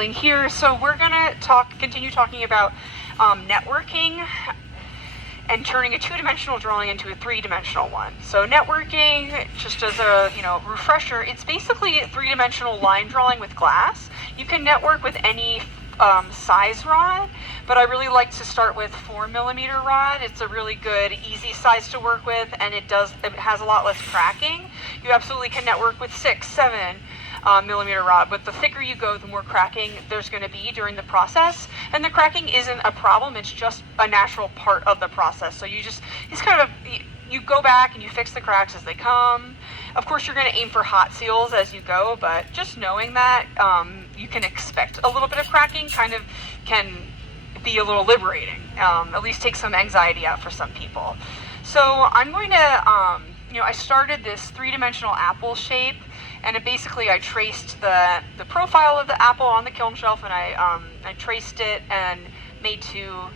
rambling here. So we're gonna continue talking about networking and turning a two-dimensional drawing into a three-dimensional one. So networking, just as a refresher, it's basically a three-dimensional line drawing with glass. You can network with any size rod, but I really like to start with 4mm rod. It's a really good, easy size to work with, and it has a lot less cracking. You absolutely can network with 6, 7mm rod, but the thicker you go, the more cracking there's going to be during the process. And the cracking isn't a problem, it's just a natural part of the process. So you go back and you fix the cracks as they come. Of course, you're going to aim for hot seals as you go, but just knowing that you can expect a little bit of cracking kind of can be a little liberating, at least take some anxiety out for some people. So I'm going to, I started this three-dimensional apple shape, and I traced the profile of the apple on the kiln shelf, and I traced it and made two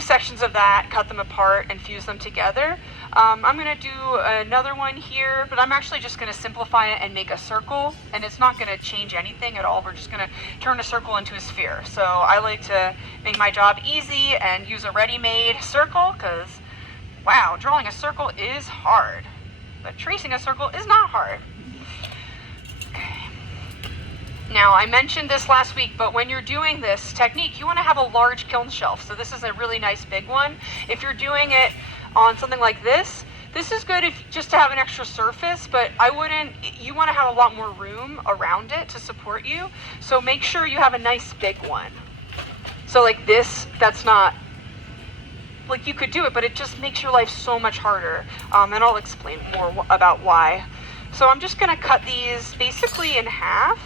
sections of that, cut them apart and fuse them together. I'm going to do another one here, but I'm actually just going to simplify it and make a circle, and it's not going to change anything at all. We're just going to turn a circle into a sphere. So I like to make my job easy and use a ready-made circle, because wow, drawing a circle is hard, but tracing a circle is not hard. Okay. Now, I mentioned this last week, but when you're doing this technique, you want to have a large kiln shelf. So this is a really nice big one. If you're doing it on something like this is good just to have an extra surface, but you want to have a lot more room around it to support you. So make sure you have a nice big one. So like this, that's not, like you could do it, but it just makes your life so much harder. And I'll explain more about why. So I'm just going to cut these basically in half.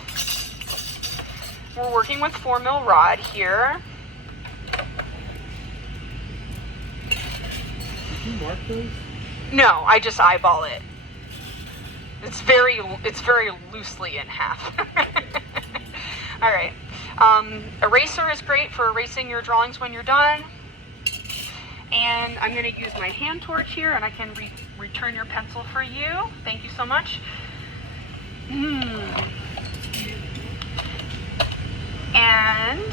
We're working with 4mm rod here. Did you mark those? No, I just eyeball it. It's very loosely in half. All right. Eraser is great for erasing your drawings when you're done. And I'm going to use my hand torch here, and I can return your pencil for you. Thank you so much. And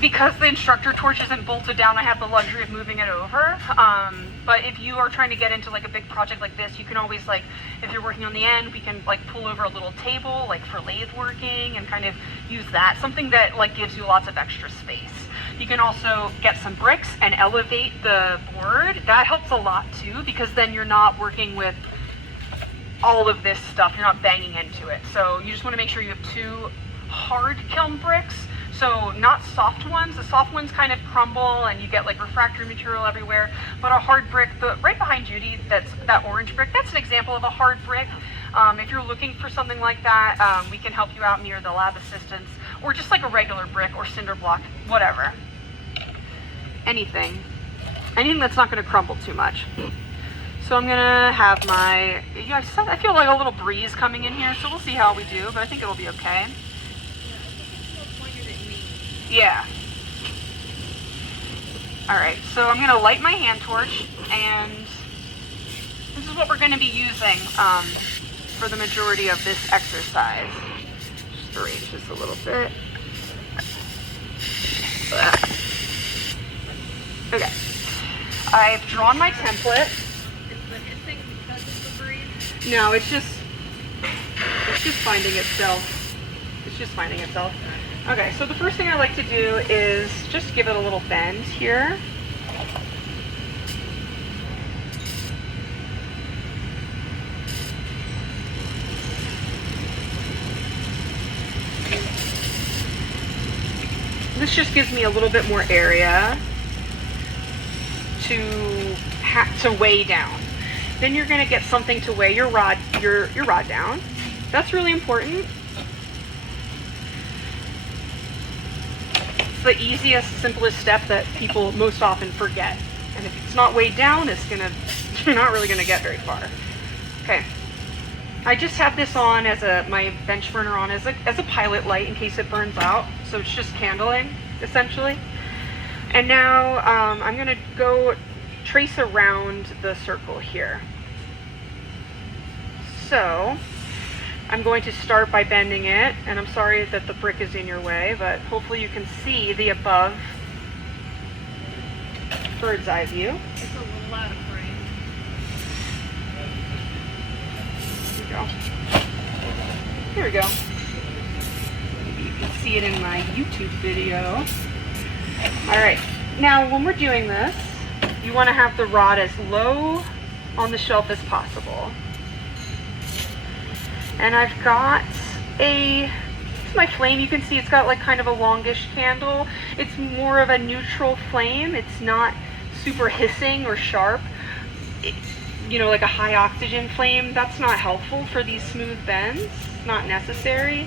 because the instructor torch isn't bolted down, I have the luxury of moving it over. But if you are trying to get into like a big project like this, you can always, if you're working on the end, we can pull over a little table for lathe working and kind of use that, something that gives you lots of extra space. You can also get some bricks and elevate the board. That helps a lot too, because then you're not working with all of this stuff. You're not banging into it. So you just want to make sure you have 2 hard kiln bricks. So not soft ones. The soft ones kind of crumble and you get refractory material everywhere. But a hard brick, right behind Judy, that's that orange brick, that's an example of a hard brick. If you're looking for something like that, we can help you out near the lab assistants, or just a regular brick or cinder block, whatever. Anything that's not going to crumble too much. So I'm going to have my, I feel like a little breeze coming in here, so we'll see how we do, but I think it'll be okay. Yeah. All right, so I'm going to light my hand torch, and this is what we're going to be using for the majority of this exercise. Just arrange this a little bit. Okay, I've drawn my template. Is the hissing because of the breeze? No, it's just finding itself. It's just finding itself. Okay, so the first thing I like to do is just give it a little bend here. This just gives me a little bit more area to weigh down. Then you're going to get something to weigh your rod down. That's really important. It's the easiest, simplest step that people most often forget. And if it's not weighed down, you're not really going to get very far. Okay. I just have this on my bench burner on as a pilot light in case it burns out. So it's just candling, essentially. And now I'm going to go trace around the circle here. So I'm going to start by bending it, and I'm sorry that the brick is in your way, but hopefully you can see the above bird's eye view. It's a lot of frame. There we go. There we go. Maybe you can see it in my YouTube video. Alright, now when we're doing this, you want to have the rod as low on the shelf as possible. And I've got this is my flame. You can see it's got like kind of a longish candle. It's more of a neutral flame. It's not super hissing or sharp. You know, like a high oxygen flame. That's not helpful for these smooth bends. It's not necessary.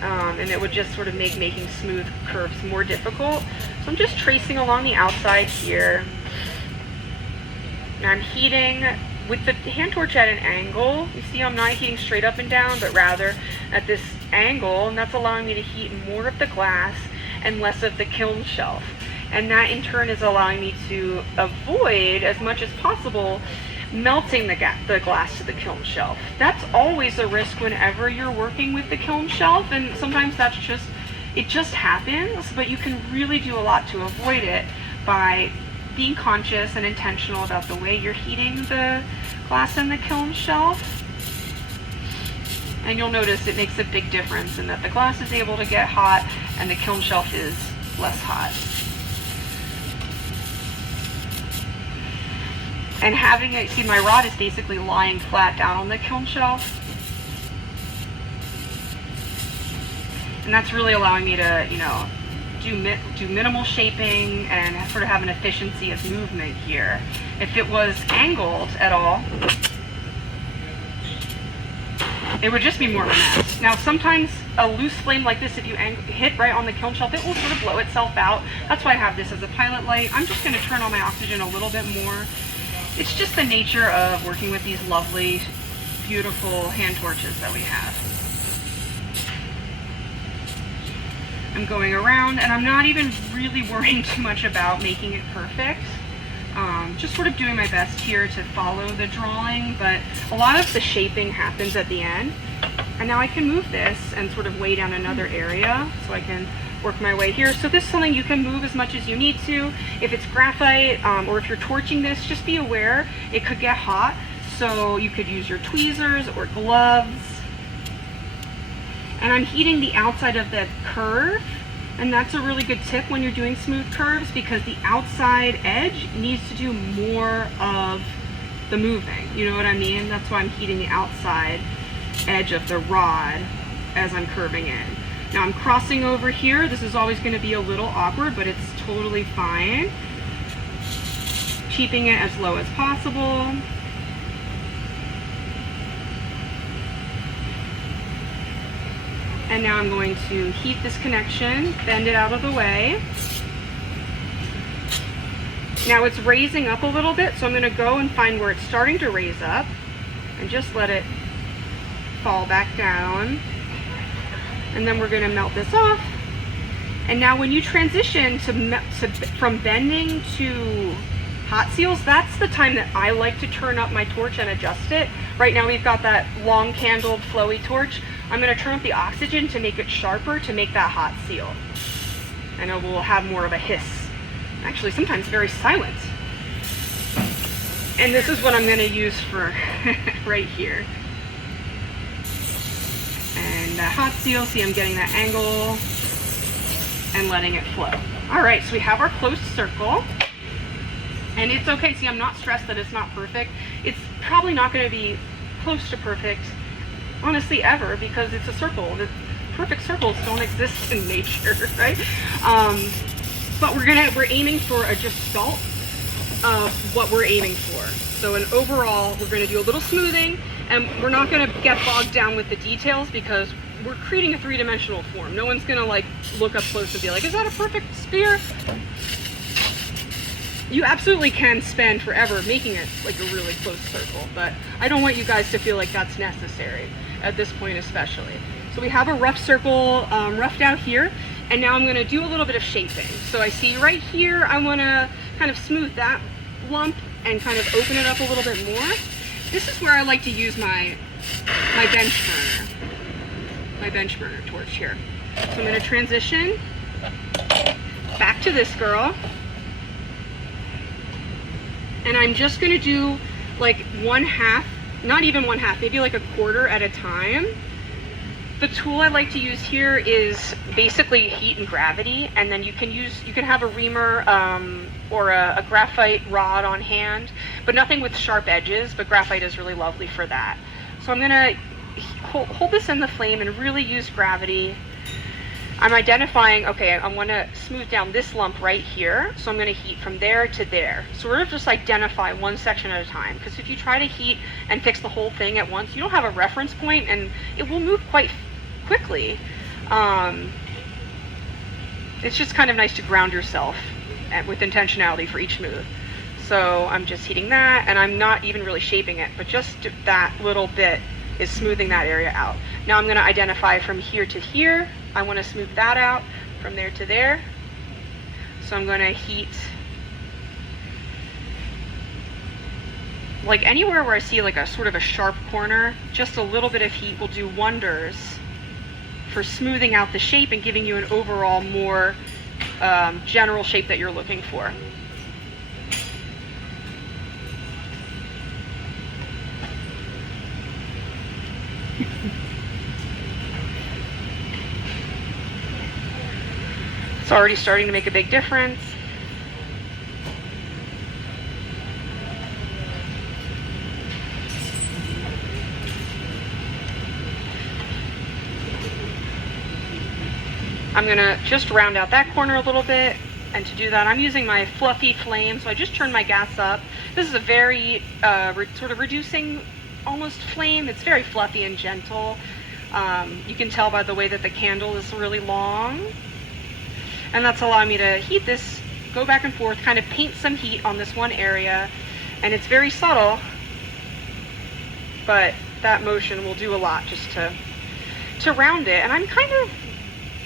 And it would just sort of make making smooth curves more difficult. So I'm just tracing along the outside here. And I'm heating with the hand torch at an angle. You see I'm not heating straight up and down, but rather at this angle, and that's allowing me to heat more of the glass and less of the kiln shelf. And that in turn is allowing me to avoid, as much as possible, melting the glass to the kiln shelf. That's always a risk whenever you're working with the kiln shelf, and sometimes it just happens, but you can really do a lot to avoid it by being conscious and intentional about the way you're heating the glass in the kiln shelf. And you'll notice it makes a big difference in that the glass is able to get hot and the kiln shelf is less hot. And having it, see my rod is basically lying flat down on the kiln shelf. And that's really allowing me to, you know, do minimal shaping and sort of have an efficiency of movement here. If it was angled at all, it would just be more of a mess. Now sometimes a loose flame like this, if you hit right on the kiln shelf, it will sort of blow itself out. That's why I have this as a pilot light. I'm just going to turn on my oxygen a little bit more. It's just the nature of working with these lovely, beautiful hand torches that we have. I'm going around, and I'm not even really worrying too much about making it perfect. Just sort of doing my best here to follow the drawing, but a lot of the shaping happens at the end. And now I can move this and sort of weigh down another area, so I can work my way here. So this is something you can move as much as you need to. If it's graphite, or if you're torching this, just be aware it could get hot. So you could use your tweezers or gloves. And I'm heating the outside of the curve, and that's a really good tip when you're doing smooth curves, because the outside edge needs to do more of the moving. You know what I mean? That's why I'm heating the outside edge of the rod as I'm curving in. Now I'm crossing over here. This is always going to be a little awkward, but it's totally fine. Keeping it as low as possible. And now I'm going to heat this connection, bend it out of the way. Now it's raising up a little bit, so I'm going to go and find where it's starting to raise up and just let it fall back down. And then we're going to melt this off. And now when you transition from bending to hot seals, that's the time that I like to turn up my torch and adjust it. Right now we've got that long candled flowy torch. I'm going to turn up the oxygen to make it sharper to make that hot seal. And it will have more of a hiss. Actually, sometimes very silent. And this is what I'm going to use for right here. And that hot seal, see I'm getting that angle and letting it flow. All right, so we have our closed circle. And it's okay, see I'm not stressed that it's not perfect. It's probably not going to be close to perfect, honestly, ever, because it's a circle. The perfect circles don't exist in nature, right? But we're aiming for a gestalt of what we're aiming for. So in overall, we're going to do a little smoothing, and we're not going to get bogged down with the details because we're creating a three-dimensional form. No one's going to like look up close and be like, is that a perfect sphere? You absolutely can spend forever making it like a really close circle, but I don't want you guys to feel like that's necessary at this point especially. So we have a rough circle roughed out here, and now I'm going to do a little bit of shaping. So I see right here I want to kind of smooth that lump and kind of open it up a little bit more. This is where I like to use my bench burner. my bench burner torch here. So I'm going to transition back to this girl. And I'm just going to do like 1/2, not even 1/2, maybe like 1/4 at a time. The tool I like to use here is basically heat and gravity, and then you can have a reamer or a graphite rod on hand, but nothing with sharp edges, but graphite is really lovely for that. So I'm going to hold this in the flame and really use gravity. I'm identifying, okay, I want to smooth down this lump right here, so I'm going to heat from there to there. So we're going to just identify one section at a time, because if you try to heat and fix the whole thing at once, you don't have a reference point, and it will move quite quickly. It's just kind of nice to ground yourself with intentionality for each move. So I'm just heating that, and I'm not even really shaping it, but just that little bit is smoothing that area out. Now I'm going to identify from here to here. I want to smooth that out from there to there. So I'm going to heat like anywhere where I see like a sort of a sharp corner. Just a little bit of heat will do wonders for smoothing out the shape and giving you an overall more general shape that you're looking for. It's already starting to make a big difference. I'm gonna just round out that corner a little bit, and to do that I'm using my fluffy flame, so I just turned my gas up. This is a very sort of reducing almost flame. It's very fluffy and gentle. You can tell by the way that the candle is really long. And that's allowing me to heat this, go back and forth, kind of paint some heat on this one area. And it's very subtle, but that motion will do a lot just to round it. And I'm kind of,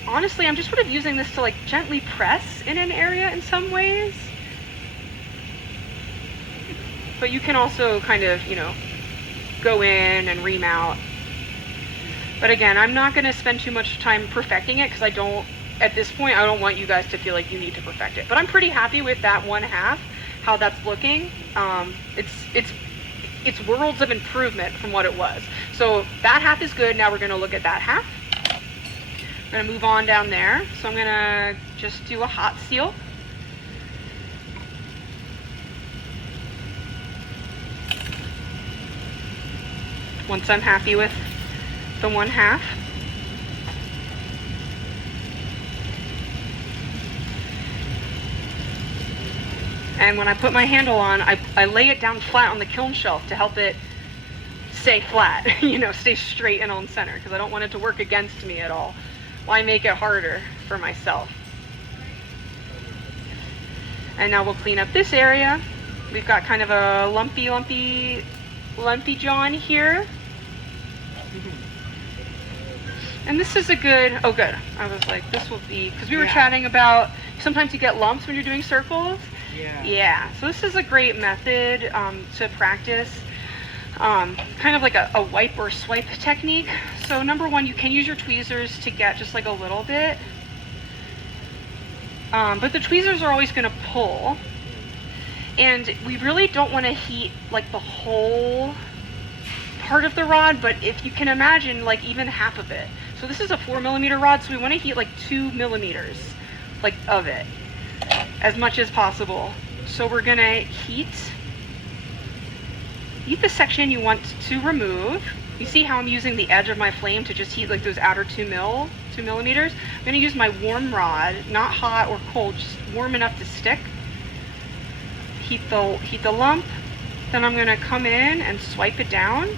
honestly, I'm just sort of using this to like gently press in an area in some ways. But you can also kind of, you know, go in and ream out. But again, I'm not going to spend too much time perfecting it, because at this point, I don't want you guys to feel like you need to perfect it. But I'm pretty happy with that 1/2, how that's looking. It's worlds of improvement from what it was. So that half is good. Now we're going to look at that half. I'm going to move on down there. So I'm going to just do a hot seal. Once I'm happy with the 1/2. And when I put my handle on, I lay it down flat on the kiln shelf to help it stay flat, you know, stay straight and on center, because I don't want it to work against me at all. Why make it harder for myself? And now we'll clean up this area. We've got kind of a lumpy John here. And this is a good, oh good, I was like, this will be, because we were chatting about, sometimes you get lumps when you're doing circles. Yeah, so this is a great method to practice, kind of like a wipe or swipe technique. So number one, you can use your tweezers to get just like a little bit, but the tweezers are always going to pull, and we really don't want to heat like the whole part of the rod, but if you can imagine like even half of it. So this is a 4mm rod, so we want to heat like 2mm like of it as much as possible. So we're gonna heat the section you want to remove. You see how I'm using the edge of my flame to just heat like those outer 2mm. I'm gonna use my warm rod, not hot or cold, just warm enough to stick. Heat the lump. Then I'm gonna come in and swipe it down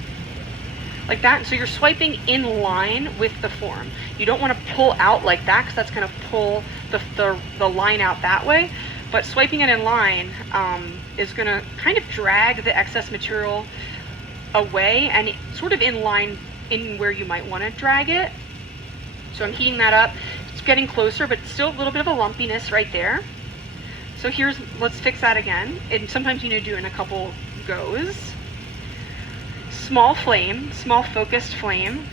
like that. So you're swiping in line with the form. You don't want to pull out like that, because that's going to pull the line out that way. But swiping it in line is going to kind of drag the excess material away and sort of in line in where you might want to drag it. So I'm heating that up. It's getting closer, but still a little bit of a lumpiness right there. So let's fix that again. And sometimes you need to do it in a couple goes. Small flame, small focused flame.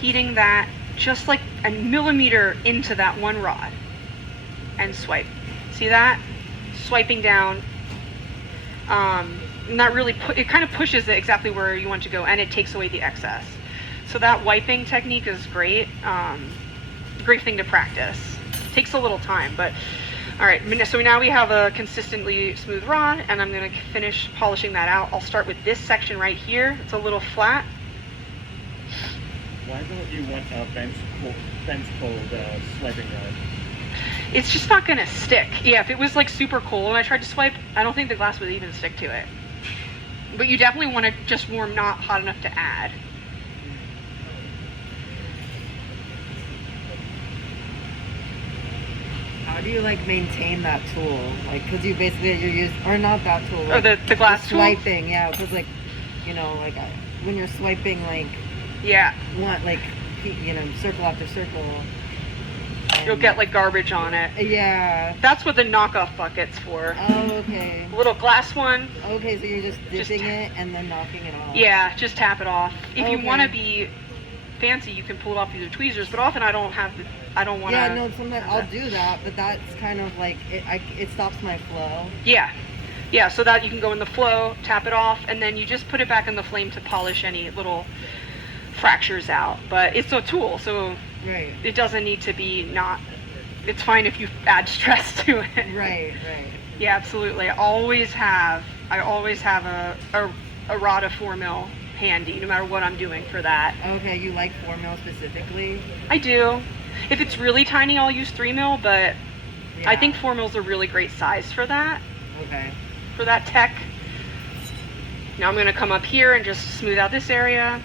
heating that just like a millimeter into that one rod and swipe. See that? Swiping down. And that really, it kind of pushes it exactly where you want to go, and it takes away the excess. So that wiping technique is great. Great thing to practice. Takes a little time, but all right. So now we have a consistently smooth rod, and I'm going to finish polishing that out. I'll start with this section right here. It's a little flat. Why don't you want a bench cold swiping rod? It's just not going to stick. Yeah, if it was like super cold and I tried to swipe, I don't think the glass would even stick to it. But you definitely want to just warm, not hot enough to add. How do you like maintain that tool? Like, cause you basically you're using, or not that tool. Like, the glass tool? Swiping, yeah. Cause like, you know, like when you're swiping, like, yeah, like, you know, circle after circle. You'll get like garbage on it. Yeah. That's what the knockoff bucket's for. Oh, okay. A little glass one. Okay, so you're just dipping it and then knocking it off. Yeah, just tap it off. If you Okay. want to be fancy, you can pull it off with your tweezers, but often I don't want to. Yeah, no, sometimes I'll do that, but that's kind of like, it stops my flow. Yeah. Yeah, so that you can go in the flow, tap it off, and then you just put it back in the flame to polish any little fractures out. But it's a tool, so Right. it doesn't need to be it's fine if you add stress to it. Right. Yeah, absolutely. I always have a rod of 4mm handy, no matter what I'm doing for that. Okay, you like 4mm specifically? I do. If it's really tiny, I'll use 3mm, but Yeah. I think 4mm is a really great size for that. Okay. For that tech. Now I'm going to come up here and just smooth out this area.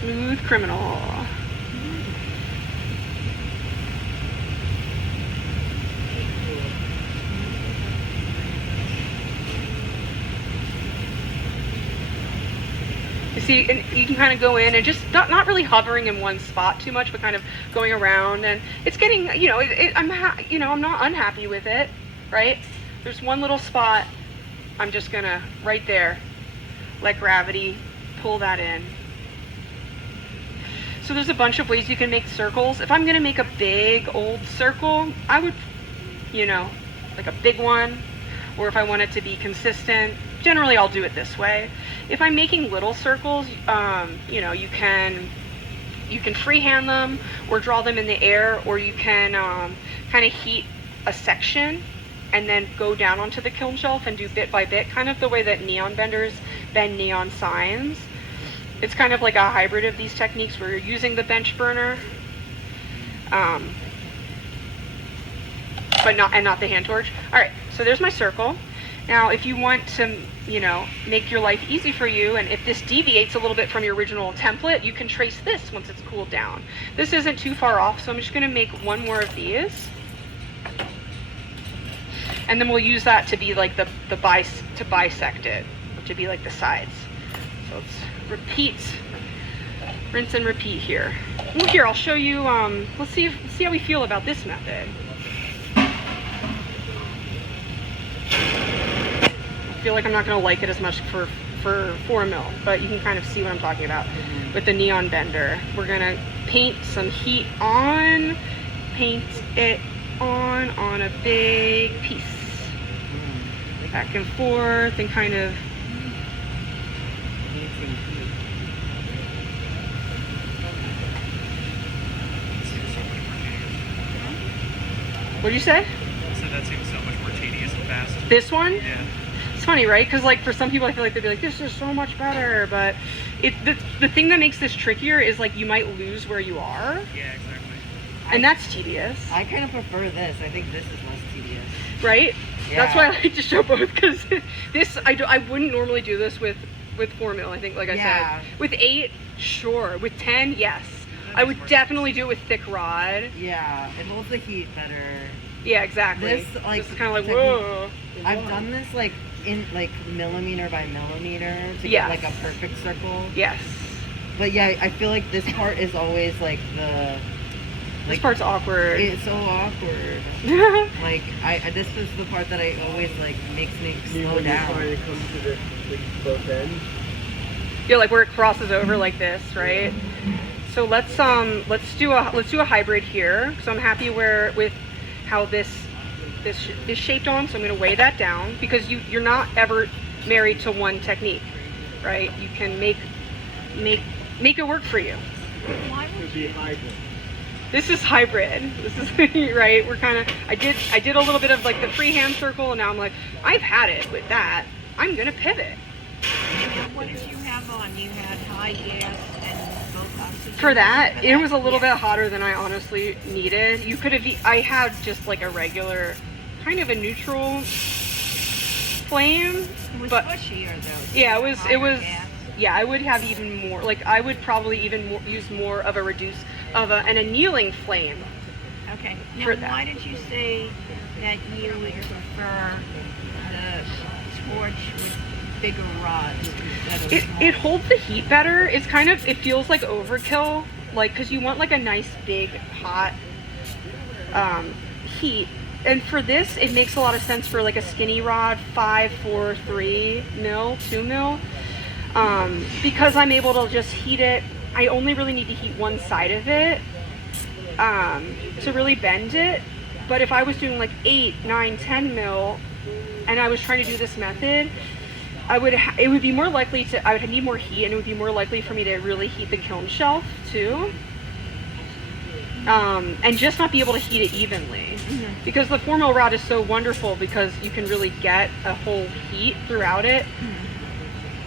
Smooth criminal. You see, and you can kind of go in and just not really hovering in one spot too much, but kind of going around, and it's getting, you know, I'm not unhappy with it, right? There's one little spot. I'm just gonna right there, let gravity pull that in. So there's a bunch of ways you can make circles. If I'm gonna make a big old circle, I would, you know, like a big one, or if I want it to be consistent, generally I'll do it this way. If I'm making little circles, you know, you can freehand them or draw them in the air, or you can kind of heat a section and then go down onto the kiln shelf and do bit by bit, kind of the way that neon benders bend neon signs. It's kind of like a hybrid of these techniques where you're using the bench burner, but not the hand torch. All right, so there's my circle. Now, if you want to, you know, make your life easy for you, and if this deviates a little bit from your original template, you can trace this once it's cooled down. This isn't too far off, so I'm just going to make one more of these. And then we'll use that to be like to bisect it, to be like the sides. So let's repeat, rinse and repeat here. Well, here, I'll show you, let's see how we feel about this method. I feel like I'm not going to like it as much for 4mm, but you can kind of see what I'm talking about with the neon bender. We're going to paint some heat on, paint it on a big piece. Back and forth and kind of. What did you say? So that seems so much more tedious and fast. This one? Yeah. It's funny, right? Because like for some people, I feel like they'd be like, "This is so much better," but the thing that makes this trickier is like you might lose where you are, Yeah, exactly. and that's tedious, I kind of prefer this. I think this is less tedious. right? Yeah. That's why I like to show both, because this I wouldn't normally do this with 4mm. I think, like I Yeah. said, with 8, sure. With 10, yes. That I makes would more definitely do it with thick rod. Yeah, it holds the heat better. Yeah, exactly. This, like, this is kind of like, technique- whoa. I've done this like in like millimeter by millimeter to Yes. get like a perfect circle. Yes. But yeah, I feel like this part is always like the This part's awkward. It's so awkward. Like this is the part that I always like makes me slow down. Trying to come to the both ends. Yeah, like where it crosses over like this, right? So let's do a hybrid here. So I'm happy with how this is shaped on. So I'm going to weigh that down because you're not ever married to one technique, right? You can make it work for you. Why would Could be hybrid. This is hybrid. This is right. We're kind of. I did a little bit of like the freehand circle, and now I'm like, I've had it with that. I'm gonna pivot. what did you have on? You had high gas and both oxygen. For that, it was a little bit hotter than I honestly needed. You could have. I had just like a regular, kind of a neutral flame, It was but bushier though. yeah, it was. Gas. Yeah, I would have even more. Like I would probably even use more of an annealing flame. Okay. Now, For that. why did you say that you would prefer the torch with bigger rods instead of It holds the heat better. It's kind of, it feels like overkill, like because you want like a nice big hot heat. And for this, it makes a lot of sense for like a skinny rod, 5, 4, 3 mil, 2 mil, because I'm able to just heat it. I only really need to heat one side of it to really bend it. But if I was doing like 8, 9, 10 mil, and I was trying to do this method, it would be more likely to, I would need more heat, and it would be more likely for me to really heat the kiln shelf too. And just not be able to heat it evenly. Mm-hmm. Because the 4 mil rod is so wonderful because you can really get a whole heat throughout it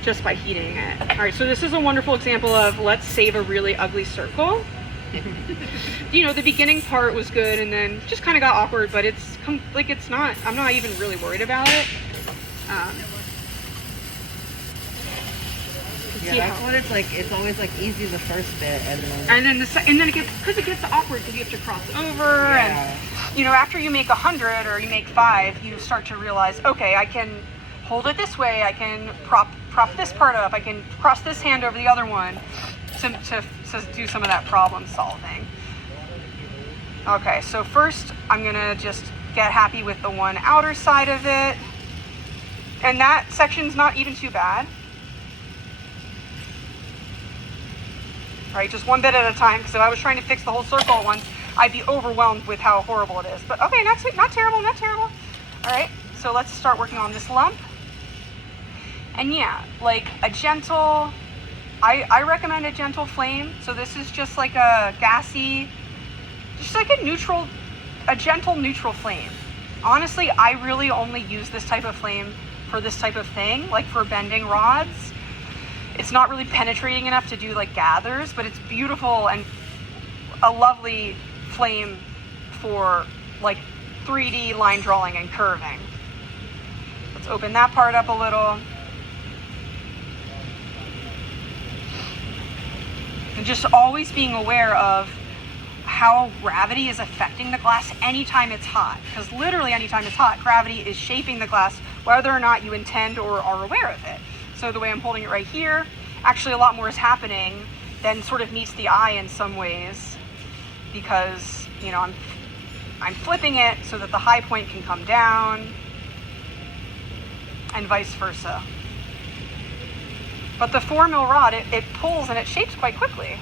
just by heating it. All right, so this is a wonderful example of let's save a really ugly circle. You know, the beginning part was good and then just kind of got awkward, but it's not, I'm not even really worried about it. Yeah, that's what it's like. It's always like easy the first bit, and then it gets, because it gets awkward because you have to cross over, and you know, after you make 100 or you make 5, you start to realize, okay, I can hold it this way, I can prop this part up, I can cross this hand over the other one to do some of that problem solving. Okay, so first I'm gonna just get happy with the one outer side of it, and that section's not even too bad. All right, just one bit at a time, because if I was trying to fix the whole circle at once, I'd be overwhelmed with how horrible it is. But okay, not terrible, not terrible. All right, so let's start working on this lump. And yeah, like a gentle, I recommend a gentle flame. So this is just like a gassy, just like a gentle neutral flame. Honestly, I really only use this type of flame for this type of thing, like for bending rods. It's not really penetrating enough to do like gathers, but it's beautiful and a lovely flame for like 3D line drawing and curving. Let's open that part up a little. And just always being aware of how gravity is affecting the glass anytime it's hot. Because literally anytime it's hot, gravity is shaping the glass whether or not you intend or are aware of it. So the way I'm holding it right here, actually a lot more is happening than sort of meets the eye in some ways, because, you know, I'm flipping it so that the high point can come down and vice versa. But the 4 mil rod, it pulls and it shapes quite quickly.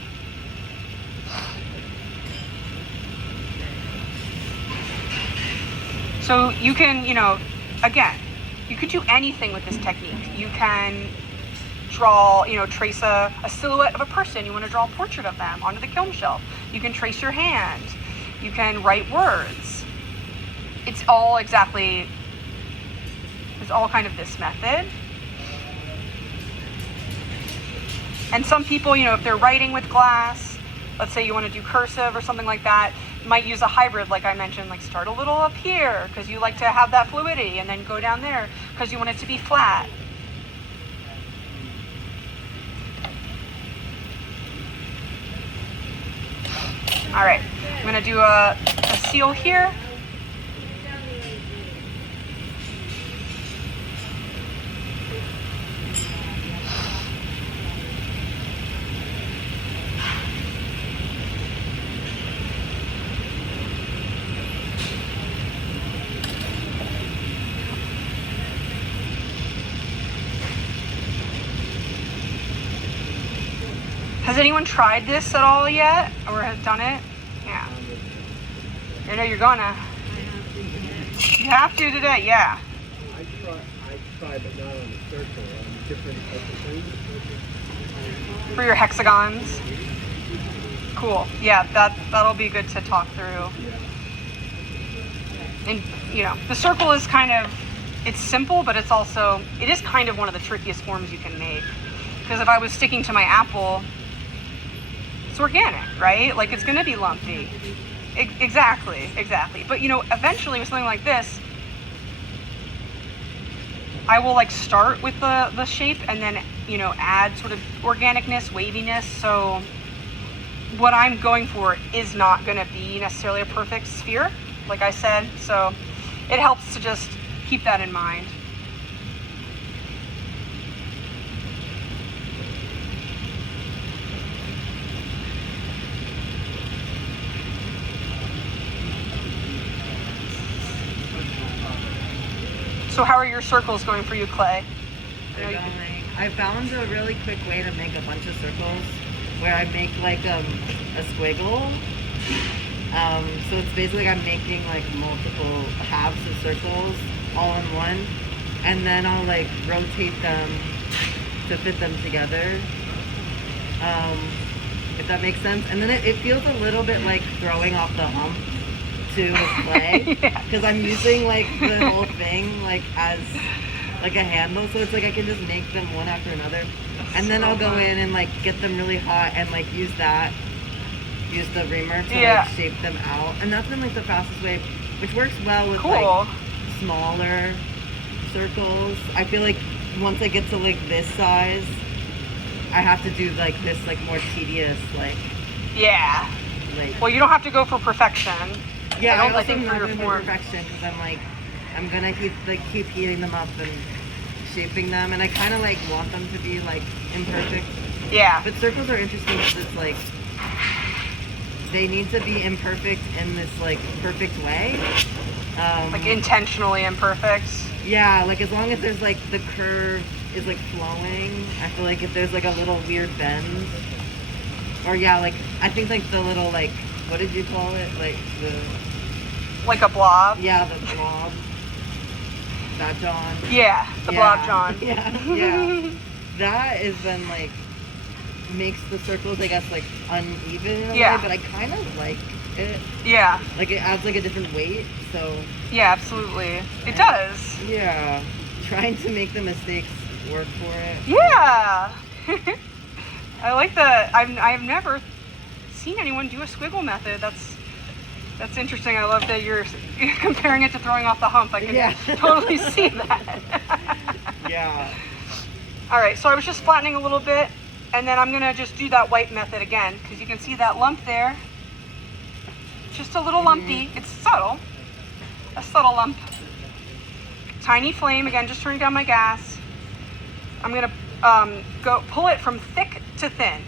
So you can, you know, again, you could do anything with this technique. You can draw, you know, trace a silhouette of a person. You want to draw a portrait of them onto the kiln shelf. You can trace your hand. You can write words. It's all kind of this method. And some people, you know, if they're writing with glass, let's say you want to do cursive or something like that, you might use a hybrid, like I mentioned, like start a little up here because you like to have that fluidity, and then go down there because you want it to be flat. All right, I'm going to do a seal here. Has anyone tried this at all yet, or has done it? Yeah. I know you're gonna. You have to today, yeah. I try, but not on the circle, on different types of things. For your hexagons. Cool. Yeah, that'll be good to talk through. And you know, the circle is kind of, it's simple, but it is kind of one of the trickiest forms you can make. Because if I was sticking to my apple, it's organic, right? Like it's gonna be lumpy. Exactly. But you know, eventually with something like this, I will like start with the shape and then, you know, add sort of organicness, waviness. So what I'm going for is not gonna be necessarily a perfect sphere, like I said. So it helps to just keep that in mind. So how are your circles going for you, Clay? I found a really quick way to make a bunch of circles where I make like a squiggle. So it's basically I'm making like multiple halves of circles all in one, and then I'll like rotate them to fit them together. If that makes sense. And then it feels a little bit like throwing off the hump to the clay, because I'm using like the whole thing like as like a handle, so it's like I can just make them one after another, and then I'll go in and like get them really hot and like use the reamer to like shape them out, and that's been like the fastest way, which works well with like smaller circles. I feel like once I get to like this size, I have to do like this like more tedious like well, you don't have to go for perfection. Yeah, I think not going for perfection, because I'm gonna keep heating them up and shaping them, and I kind of like want them to be like imperfect. Yeah. But circles are interesting because it's like they need to be imperfect in this like perfect way. Like intentionally imperfect. Yeah, like as long as there's like the curve is like flowing. I feel like if there's like a little weird bend, or like I think like the little like, what did you call it? Like a blob? Yeah, the blob. That John. Yeah, the blob John. Yeah. That is then like makes the circles, I guess, like uneven in a way, but I kind of like it. Yeah. Like it adds like a different weight, so. Yeah, absolutely. It does. Yeah. Trying to make the mistakes work for it. Yeah. I like the, I've never seen anyone do a squiggle method. That's interesting. I love that you're comparing it to throwing off the hump. I can totally see that. Yeah. All right, so I was just flattening a little bit, and then I'm gonna just do that white method again, because you can see that lump there. Just a little lumpy. It's subtle. A subtle lump. Tiny flame, again, just turning down my gas. I'm gonna go pull it from thick to thin,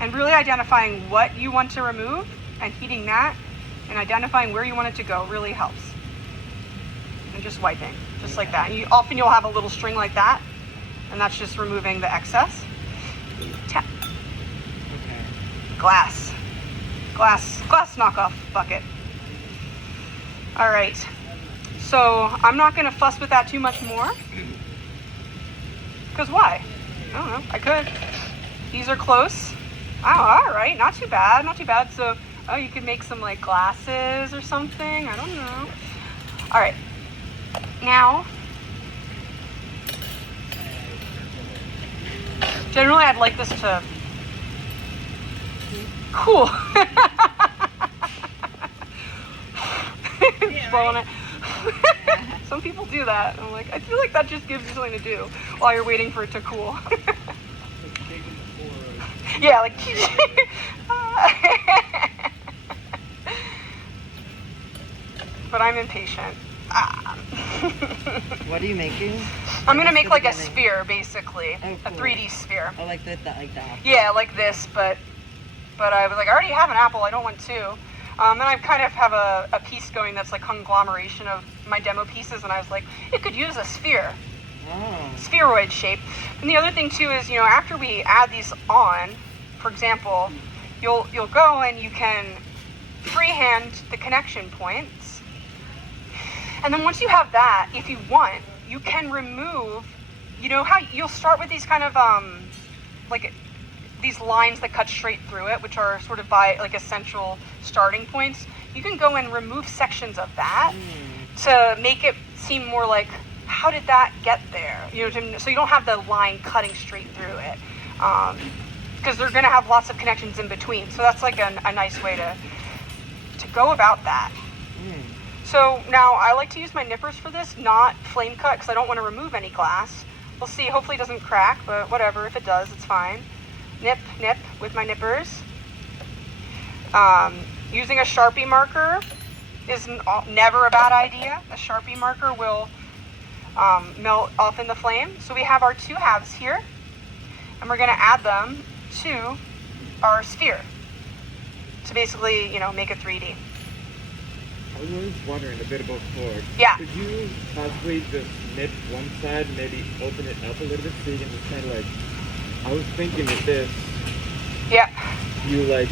and really identifying what you want to remove and heating that, and identifying where you want it to go really helps. And just wiping, just like that. And often you'll have a little string like that, and that's just removing the excess. Tap. Okay. Glass knockoff bucket. All right. So I'm not gonna fuss with that too much more. Because why? I don't know. I could. These are close. Oh, all right. Not too bad. Not too bad. So, you could make some like glasses or something. I don't know. All right. Now, generally I'd like this to cool. Blowing it. Some people do that. I'm like, I feel like that just gives you something to do while you're waiting for it to cool. Yeah, like. But I'm impatient. What are you making? I'm gonna make like a sphere, basically, a 3D sphere. Oh, like that, like that. Yeah, like this, but I was like, I already have an apple. I don't want two. And I kind of have a piece going that's like conglomeration of my demo pieces, and I was like, it could use a sphere. Spheroid shape. And the other thing too is, after we add these on, for example, you'll go and you can freehand the connection points. And then once you have that, if you want, you can remove, you know how you'll start with these kind of like these lines that cut straight through it, which are sort of by like essential starting points. You can go and remove sections of that to make it seem more like, how did that get there? You know what I mean? So you don't have the line cutting straight through it, because they're going to have lots of connections in between. So that's like a nice way to go about that. So now I like to use my nippers for this, not flame cut, because I don't want to remove any glass. We'll see. Hopefully it doesn't crack, but whatever. If it does, it's fine. Nip with my nippers. Using a Sharpie marker is never a bad idea. A Sharpie marker will melt off in the flame. So we have our two halves here, and we're going to add them to our sphere to basically, you know, make it 3D. I was wondering a bit about forward. Yeah. Could you possibly just nip one side, maybe open it up a little bit so you can just kind of like, I was thinking with this, Yeah. you like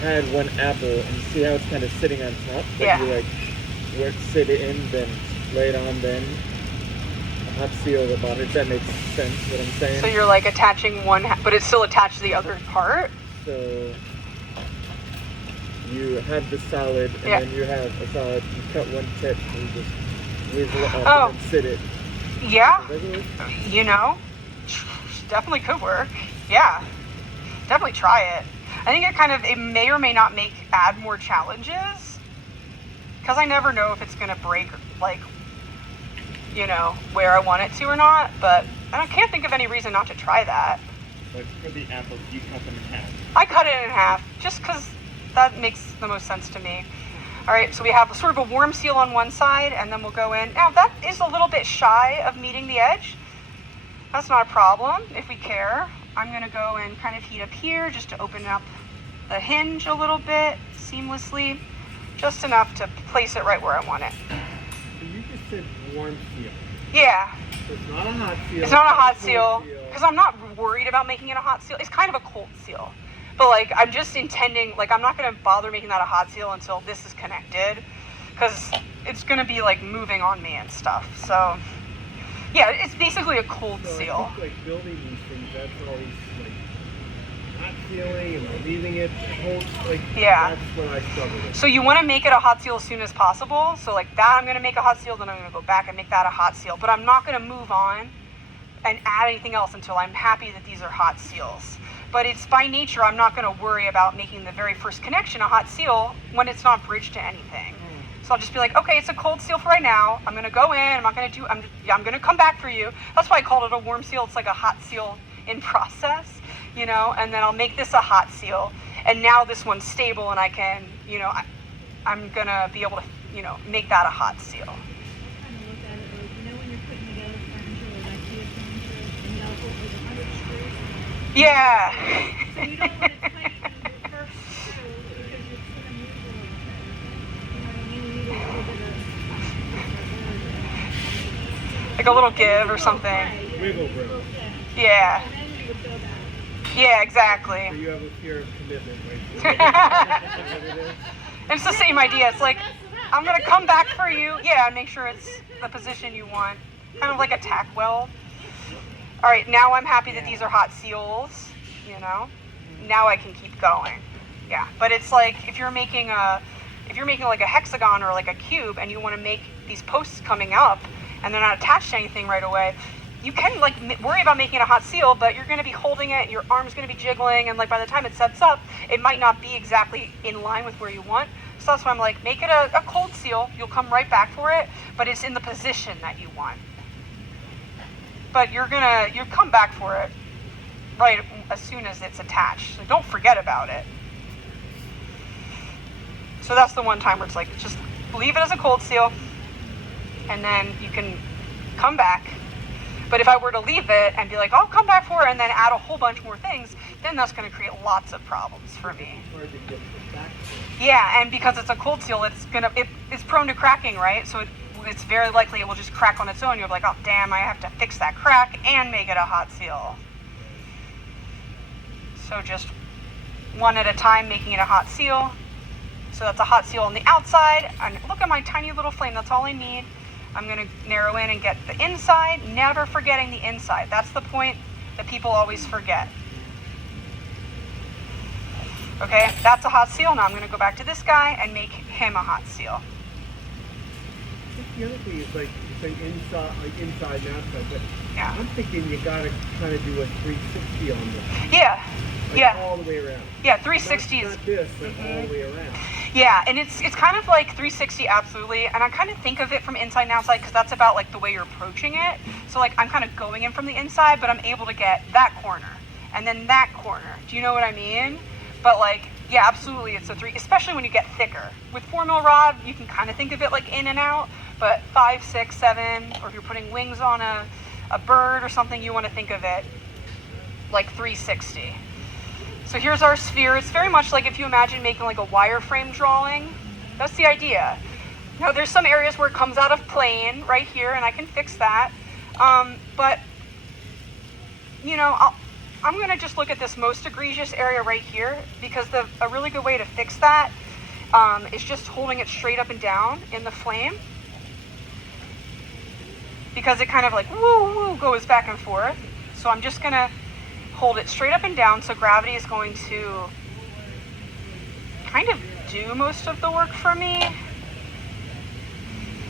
had one apple and see how it's kind of sitting on top, but Yeah. you like work sit it in, then lay it on, then hot seal the bottom. If that makes sense, what I'm saying. So you're like attaching one, but it's still attached to the other part. So you have the solid, and Yeah. then you have a solid. You cut one tip and you just wiggle it up Oh. and then sit it. Yeah. Does that work? You know, definitely could work. Yeah, definitely try it. I think it may or may not add more challenges, because I never know if it's gonna break, like, you know, where I want it to or not. But I can't think of any reason not to try that. But for the apples, you cut them in half. I cut it in half just because that makes the most sense to me. All right, so we have sort of a warm seal on one side, and then we'll go in. Now that is a little bit shy of meeting the edge. That's not a problem if we care. I'm gonna go and kind of heat up here just to open up the hinge a little bit seamlessly, just enough to place it right where I want it. So you just said warm seal. Yeah, So it's not a hot seal. it's not a hot cold seal because I'm not worried about making it a hot seal. It's kind of a cold seal, but like I'm just intending, like I'm not gonna bother making that a hot seal until this is connected, because it's gonna be like moving on me and stuff. So yeah, it's basically a cold So seal. I think like building these things, that's always like not sealing and leaving it cold. Like Yeah. that's what I struggle with. So you want to make it a hot seal as soon as possible. So like that, I'm going to make a hot seal, then I'm going to go back and make that a hot seal. But I'm not going to move on and add anything else until I'm happy that these are hot seals. But it's by nature, I'm not going to worry about making the very first connection a hot seal when it's not bridged to anything. So I'll just be like, okay, it's a cold seal for right now. I'm going to go in. I'm not going to I'm going to come back for you. That's why I called it a warm seal. It's like a hot seal in process, you know, and then I'll make this a hot seal. And now this one's stable, and I can, you know, I'm going to be able to, you know, make that a hot seal. Kind of look at it like, you know, when you're putting together furniture, like IKEA furniture, and you gotta put like 100 screws. Yeah. So you don't want to tighten the first screw because it's gonna move a little bit. You know what I mean? You need a little bit of Like a little give or something. Right, Wiggle room. Yeah. And then you would go back. Yeah, So exactly. you have a fear of commitment, right? It's the same idea. It's like, I'm going to come back for you. Yeah, and make sure it's the position you want. Kind of like a tack weld. All right, now I'm happy that these are hot seals, you know. Now I can keep going. Yeah, but it's like if you're making like a hexagon or like a cube and you want to make these posts coming up and they're not attached to anything right away, you can like worry about making it a hot seal, but you're going to be holding it, your arm's going to be jiggling, and like by the time it sets up, it might not be exactly in line with where you want. So that's why I'm like, make it a cold seal. You'll come right back for it, but it's in the position that you want. But you'll come back for it right as soon as it's attached. So don't forget about it. So that's the one time where it's like, just leave it as a cold seal, and then you can come back. But if I were to leave it and be like, I'll come back for it, and then add a whole bunch more things, then that's going to create lots of problems for me. Hard to get back to. Yeah, and because it's a cold seal, it's prone to cracking, right? So it's very likely it will just crack on its own. You're like, oh damn, I have to fix that crack and make it a hot seal. So just one at a time, making it a hot seal. So that's a hot seal on the outside. And look at my tiny little flame, that's all I need. I'm gonna narrow in and get the inside, never forgetting the inside. That's the point that people always forget. Okay, that's a hot seal. Now I'm gonna go back to this guy and make him a hot seal. The other thing is like inside and outside, but Yeah. I'm thinking you gotta kind of do a 360 on this. Yeah, Like yeah. all the way around. Yeah, 360 is, Not this, but all the way around. yeah, and it's kind of like 360, absolutely. And I kind of think of it from inside and outside because that's about like the way you're approaching it. So like I'm kind of going in from the inside, but I'm able to get that corner and then that corner. Do you know what I mean? But like, yeah, absolutely, it's a 3, especially when you get thicker. With 4mm rod, you can kind of think of it like in and out, but 5, 6, 7, or if you're putting wings on a bird or something, you want to think of it like 360. So here's our sphere. It's very much like if you imagine making like a wireframe drawing. That's the idea. Now there's some areas where it comes out of plane right here, and I can fix that. But you know, I'm gonna just look at this most egregious area right here, because a really good way to fix that is just holding it straight up and down in the flame, because it kind of like woo woo goes back and forth. So I'm just gonna hold it straight up and down, so gravity is going to kind of do most of the work for me,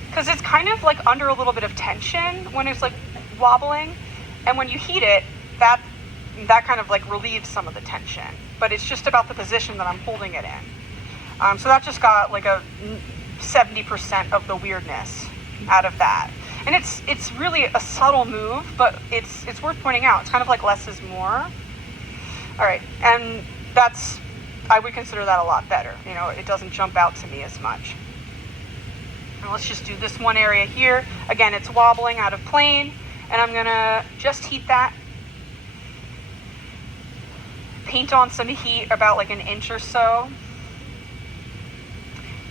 because it's kind of like under a little bit of tension when it's like wobbling, and when you heat it, that kind of like relieves some of the tension, but it's just about the position that I'm holding it in. So that just got like a 70% of the weirdness out of that. And it's really a subtle move, but it's worth pointing out. It's kind of like less is more. All right, and I would consider that a lot better. You know, it doesn't jump out to me as much. And let's just do this one area here. Again, it's wobbling out of plane, and I'm gonna just heat that. Paint on some heat about like an inch or so.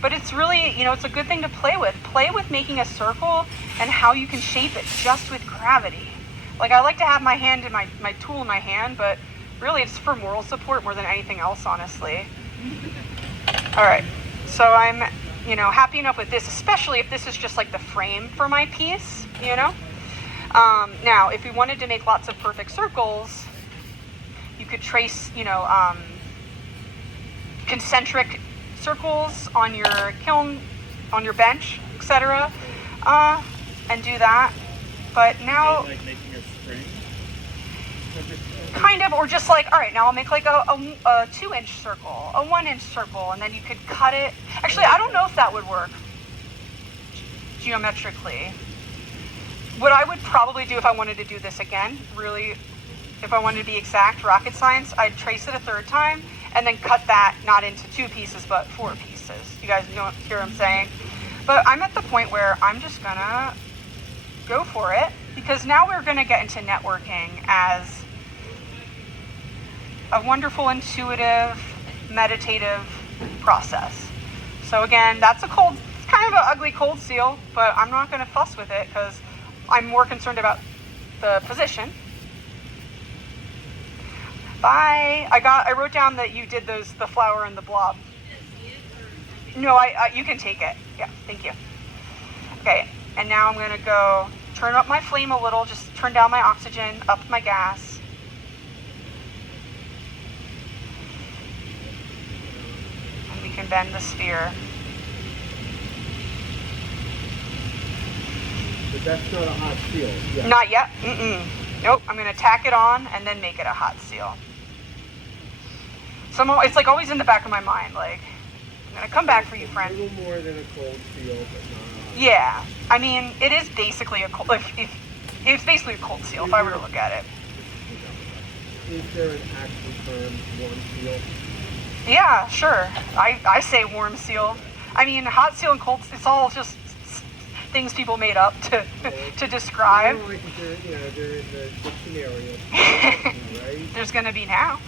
But it's really, you know, it's a good thing to play with. Play with making a circle and how you can shape it just with gravity. Like, I like to have my hand in my tool in my hand, but really it's for moral support more than anything else, honestly. All right, so I'm, you know, happy enough with this, especially if this is just like the frame for my piece, you know? Now, if we wanted to make lots of perfect circles, you could trace, you know, concentric circles on your kiln, on your bench, etc., and do that. But now, Like making a spring. kind of, or just like, all right, now I'll make like a 2-inch circle, a 1-inch circle, and then you could cut it. Actually, I don't know if that would work geometrically. What I would probably do if I wanted to do this again, really, if I wanted to be exact, rocket science, I'd trace it a 3rd time and then cut that not into 2 pieces but 4 pieces. You guys don't hear what I'm saying? But I'm at the point where I'm just gonna go for it, because now we're gonna get into networking as a wonderful, intuitive, meditative process. So again, that's it's kind of an ugly cold seal, but I'm not gonna fuss with it because I'm more concerned about the position. Bye. I wrote down that you did the flower and the blob. No, you can take it. Yeah, thank you. Okay, and now I'm gonna go turn up my flame a little, just turn down my oxygen, up my gas. And we can bend the sphere. But that's not a hot seal. Yeah. Not yet. Nope, I'm gonna tack it on and then make it a hot seal. It's like always in the back of my mind, like, I'm gonna come back for you, A friend. little more than a cold seal, but not. Yeah, I mean, it is basically a cold, it's basically a cold seal if I were to look at it. Is there an actual term, warm seal? Yeah, sure. I say warm seal. I mean, hot seal and cold, it's all just things people made up to describe. Like they're in the dictionary, right? There's gonna be now.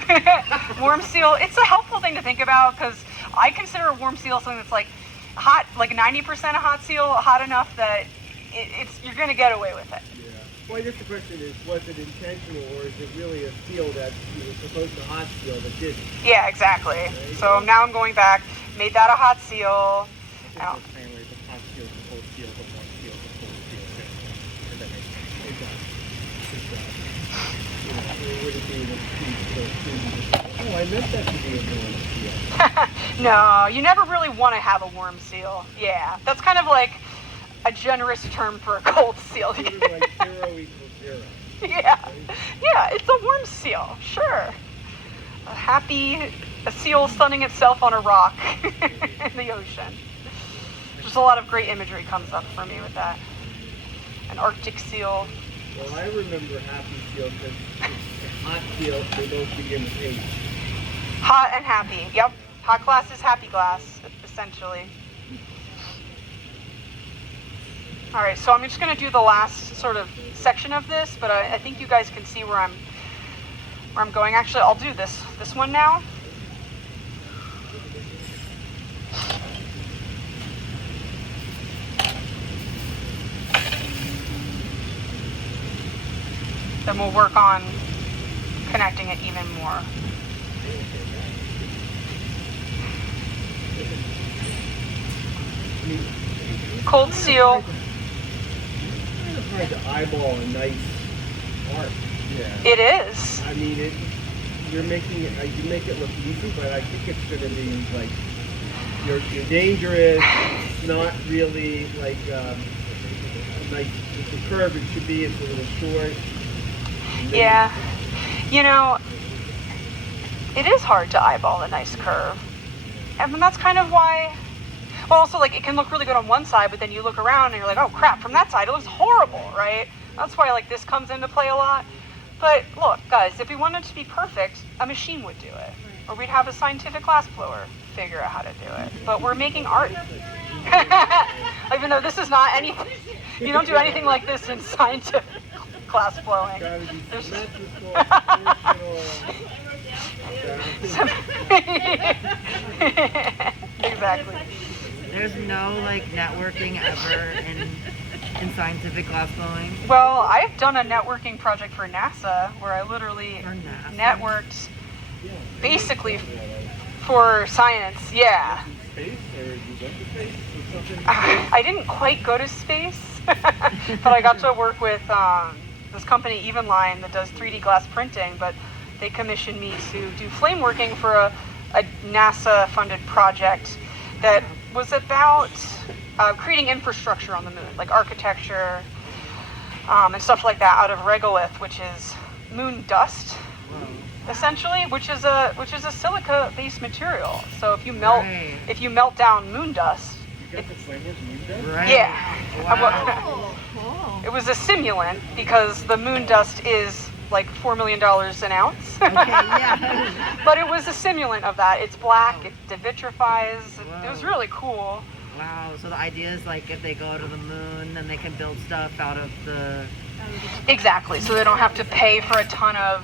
Warm seal, it's a helpful thing to think about, because I consider a warm seal something that's like hot, like 90% a hot seal, hot enough that you're gonna get away with it. Yeah. Well, I guess the question is, was it intentional or is it really a seal that you were supposed to hot seal that didn't? Yeah, exactly. So now I'm going back, made that a hot seal. I think the family, the hot seal, the cold seal, the warm seal, the cold seal. If that makes sense. Exactly. It wouldn't be the oh, I meant that to be a warm seal. No, you never really want to have a warm seal. Yeah, that's kind of like a generous term for a cold seal. Sort of like 0 equals 0. Yeah, it's a warm seal, sure. A seal sunning itself on a rock in the ocean. Just a lot of great imagery comes up for me with that. An Arctic seal. Well, I remember happy seal because hot seal, they both begin with H. Hot and happy, yep. Hot glass is happy glass, essentially. All right, so I'm just gonna do the last sort of section of this, but I think you guys can see where I'm going. Actually, I'll do this one now. Then we'll work on connecting it even more. Cold seal. It's kind of hard to eyeball a nice art. Yeah. It is. I mean, you're making it. You make it look easy, but I think it's going to be like you're dangerous. It's not really like like the curve it should be. It's a little short. Yeah. You know, it is hard to eyeball a nice curve. And that's kind of why, well, also, like, it can look really good on one side, but then you look around and you're like, oh crap, from that side it looks horrible, right? That's why, like, this comes into play a lot. But look, guys, if we wanted to be perfect, a machine would do it. Or we'd have a scientific glass blower figure out how to do it. But we're making art. Even though this is not anything, you don't do anything like this in scientific glass blowing. There's exactly. There's no like networking ever in scientific glass blowing. Well, I've done a networking project for NASA where I literally networked basically for science. Yeah. Space or you went to space or something? I didn't quite go to space, but I got to work with this company, Evenline, that does 3D glass printing, but they commissioned me to do flameworking for a NASA-funded project that was about creating infrastructure on the moon, like architecture and stuff like that, out of regolith, which is moon dust, essentially, which is a silica-based material. So if you melt down moon dust, You got the flamework moon dust? Right. yeah. Oh, cool. It was a simulant because the moon dust is like $4 million an ounce. Okay, yeah. But it was a simulant of that. It's black, it devitrifies. It was really cool. Wow. So the idea is like if they go to the moon, then they can build stuff out of the Exactly. So they don't have to pay for a ton of,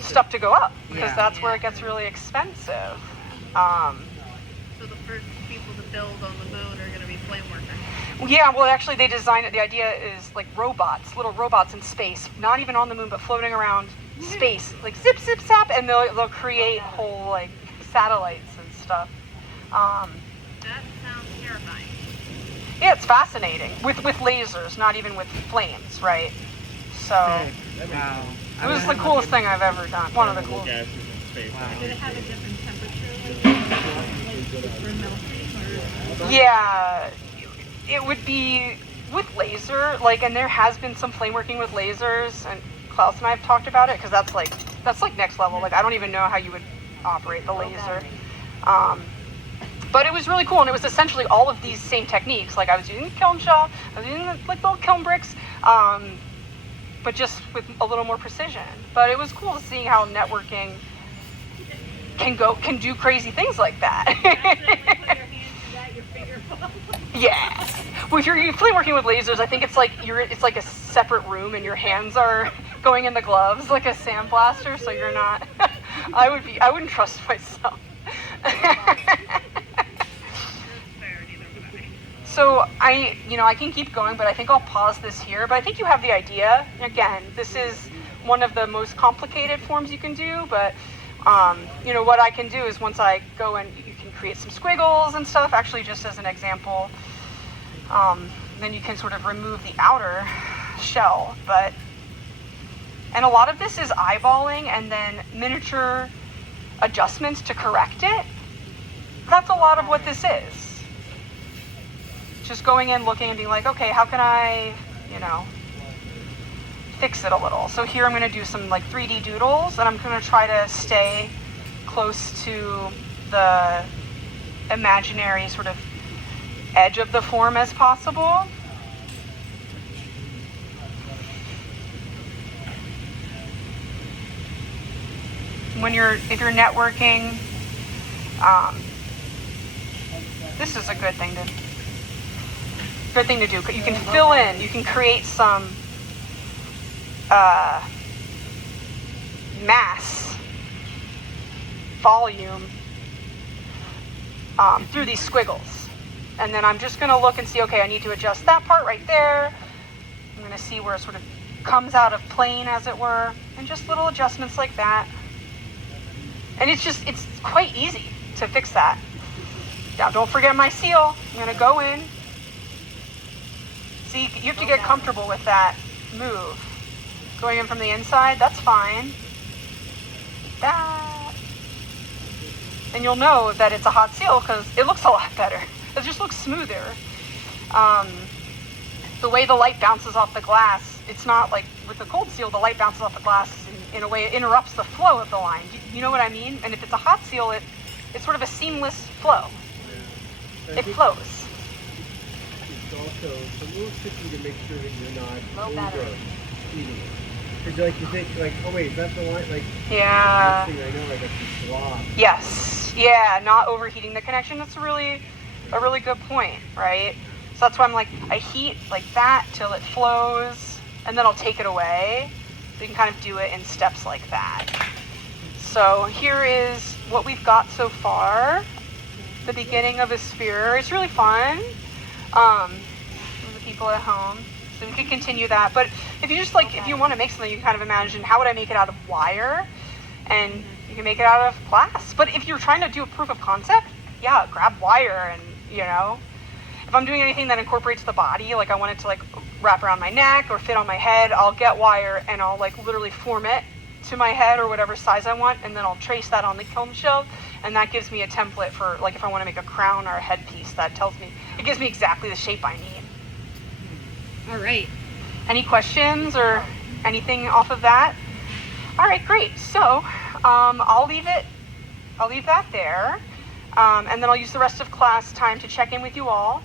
stuff to go up, because that's where it gets really expensive. So the first people to build on the moon are going to be flame workers. Yeah, well, actually, they designed it. The idea is like robots, little robots in space, not even on the moon, but floating around space, like zip, zip, zap, and they'll create whole like satellites and stuff. That sounds terrifying. Yeah, it's fascinating with lasers, not even with flames, right? So wow. it was the coolest thing I've ever done. One of the coolest. Gases in space. Did it have a different temperature for melting? Yeah, it would be with laser, like, and there has been some flame working with lasers, and Klaus and I have talked about it, because that's like next level. Like, I don't even know how you would operate the laser. But it was really cool, and it was essentially all of these same techniques. Like, I was using kiln shell, I was using like little kiln bricks, but just with a little more precision. But it was cool to see how networking can do crazy things like that. Yeah. Well, if you're flame working with lasers, I think it's like a separate room, and your hands are going in the gloves like a sandblaster, so you're not. I wouldn't trust myself. So I can keep going, but I think I'll pause this here. But I think you have the idea. Again, this is one of the most complicated forms you can do, but what I can do is once I go and you can create some squiggles and stuff, actually just as an example, then you can sort of remove the outer shell. And a lot of this is eyeballing and then miniature adjustments to correct it. That's a lot of what this is. Just going in, looking and being like, okay, how can I, fix it a little? So here I'm going to do some like 3D doodles, and I'm going to try to stay close to the imaginary sort of edge of the form as possible. If you're networking, this is a good thing to do. You can fill in, you can create some mass, volume through these squiggles. And then I'm just going to look and see, okay, I need to adjust that part right there. I'm going to see where it sort of comes out of plane, as it were, and just little adjustments like that. And it's quite easy to fix that. Now, don't forget my seal. I'm going to go in. See, you have to get comfortable with that move. Going in from the inside, that's fine. That. And you'll know that it's a hot seal because it looks a lot better. It just looks smoother. The way the light bounces off the glass, it's not like with the cold seal, the light bounces off the glass in a way it interrupts the flow of the line. You know what I mean? And if it's a hot seal, it's sort of a seamless flow. Yeah. It flows. It's also a little tricky to make sure that you're not battery. overheating it. Because like you think like, oh wait, that's the line, like Yeah. next thing I know, like it's blob. Yes. Yeah, not overheating the connection. That's a really good point, right? So that's why I'm like, I heat like that till it flows, and then I'll take it away. So you can kind of do it in steps like that. So here is what we've got so far. The beginning of a sphere. It's really fun. For the people at home. So we could continue that. But if you just if you want to make something, you can kind of imagine, how would I make it out of wire? And you can make it out of glass. But if you're trying to do a proof of concept, yeah, grab wire and, if I'm doing anything that incorporates the body, like I want it to wrap around my neck or fit on my head, I'll get wire and I'll literally form it to my head or whatever size I want, and then I'll trace that on the kiln shell, and that gives me a template for if I want to make a crown or a headpiece. That tells me, it gives me exactly the shape I need. All right. Any questions or anything off of that? All right, great. So I'll leave that there, and then I'll use the rest of class time to check in with you all.